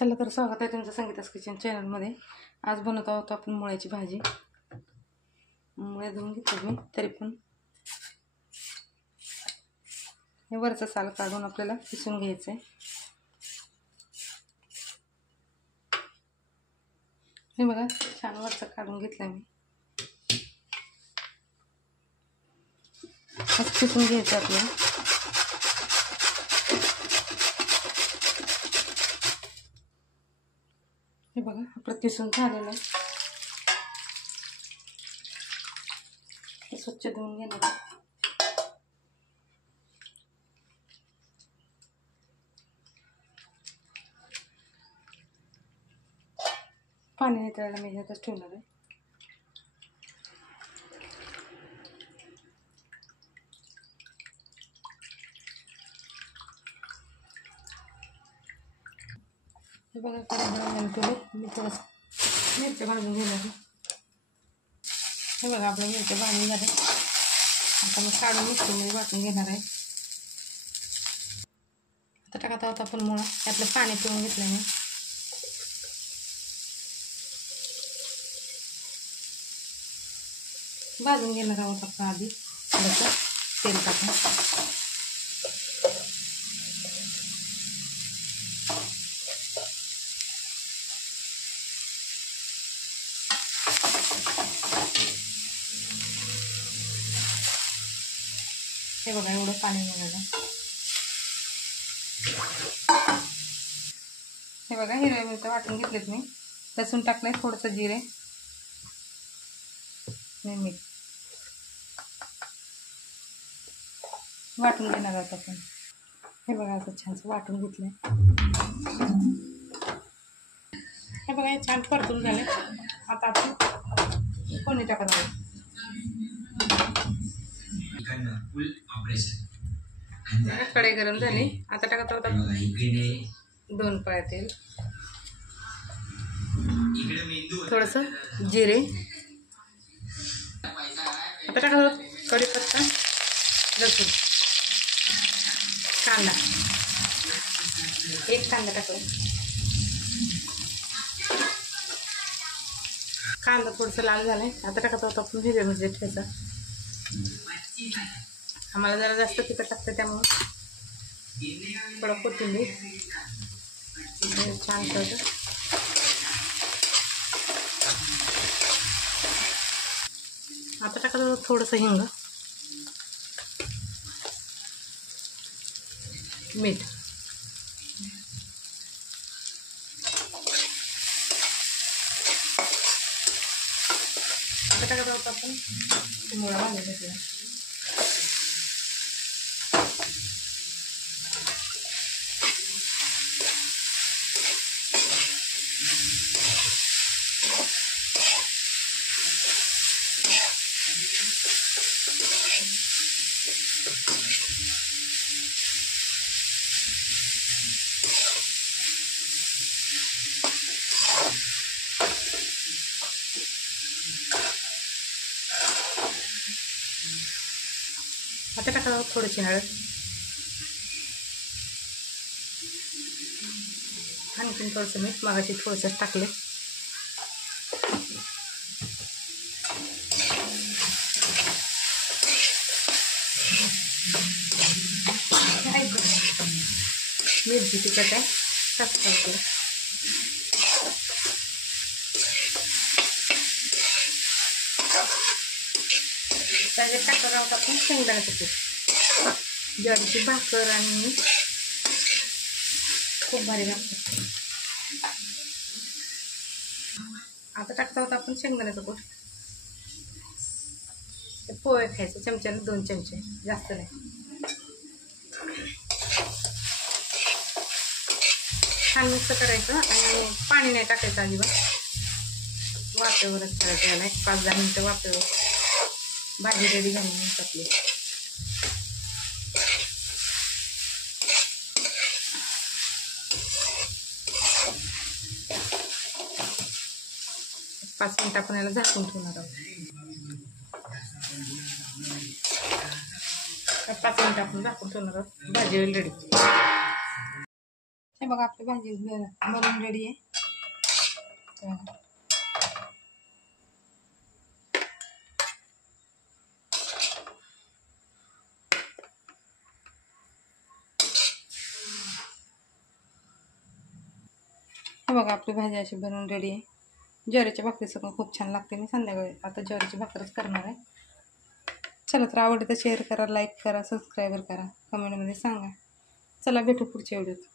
चला तर स्वागत आहे तुमचं संगीता's किचन चॅनलमध्ये। आज बनवत आहोत आपण मुळ्याची भाजी। मुळे धुवून घेतले मी, तरी पण हे वरचं साल काढून आपल्याला किसून घ्यायचं आहे। हे बघा छान वरचं काढून घेतलं मी। असं किसून घ्यायचं आपल्याला। हे बघा आपलं किसून झालेलं आहे। हे स्वच्छ धुवून घेणार आहे। पाणी नितळायला मी ह्यातच ठेवणार आहे। हे बघा मिरच्या भाजून घेणार आहे। हे बघा आपल्या मिरच्या भाजून झाल्या। आता मग काढून मिक्सरमध्ये वाटून घेणार आहे। आता टाकत आहोत आपण मुळा, त्यातलं पाणी पिळून घेतलं मी। भाजून घेणार आहोत आपण आधी थोडंसं तेल टाकून। हे बघा एवढं पाणी निघालं। हे बघा हिरव्या मिरच्या वाटून घेतलेत मी। लसूण टाकलंय, थोडंसं जिरे, मीठ वाटून घेणार आहोत आपण। हे बघा असं छानसं वाटून घेतलंय। हे बघा हे छान परतून झाले। आता आपण फोडणी टाकत आहोत। कढई गरम झाली, आता टाकत आहोत आपण 2 पळ्या तेल, थोडंसं जिरे, आता टाकत आहोत कढीपत्ता, लसूण, कांदा, 1 कांदा टाकला। कांदा थोडंसं लाल झालंय, आता टाकत आहोत आपण हिरव्या मिरची ठेचा। आम्हाला जरा जास्त तिखट लागतं त्यामुळे थोडं कोथिंबीर छान करतं। आता टाकत आहोत थोडंसं हिंग, मीठ, आता टाकत आहोत आपण मुळा भाजून आता टाकत आहोत थोडीशी हळद, आणखीन थोडंसं मीठ, मागाशी थोडंसं टाकले। मिरची तिखट आहे, टाकत आहोत। त्याच्यात टाकत आहोत आपण शेंगदाण्याचं कूट, ज्वारीची भाकर आणि खूप भारी लागतं। आता टाकत आहोत आपण शेंगदाण्याचं कूट। पोहे खायचं चमच्याने 2 चमचे, जास्त नाही। छान मिक्स करायचं आणि पाणी नाही टाकायचं अजिबात, वाफेवरच करायचं याला। 5-10 मिनटं वाफेवर भाजी रेडी झाली आपली। 5 मिनिट आपण याला झाकून ठेवणार आहोत। 5 मिनिट आपण झाकून ठेवणार आहोत, भाजी होईल रेडी। बघा आपली भाजी बनवून रेडी आहे. बघा आपली भाजी अशी बनवून रेडी आहे. ज्वारीच्या भाकरीसोबत खूप छान लागते. मी संध्याकाळी आता ज्वारीची भाकरच करणार आहे. चला तर आवडतं शेअर करा, लाईक करा, सबस्क्राईबर करा, कमेंटमध्ये सांगा. चला भेटू पुढच्या व्हिडिओत.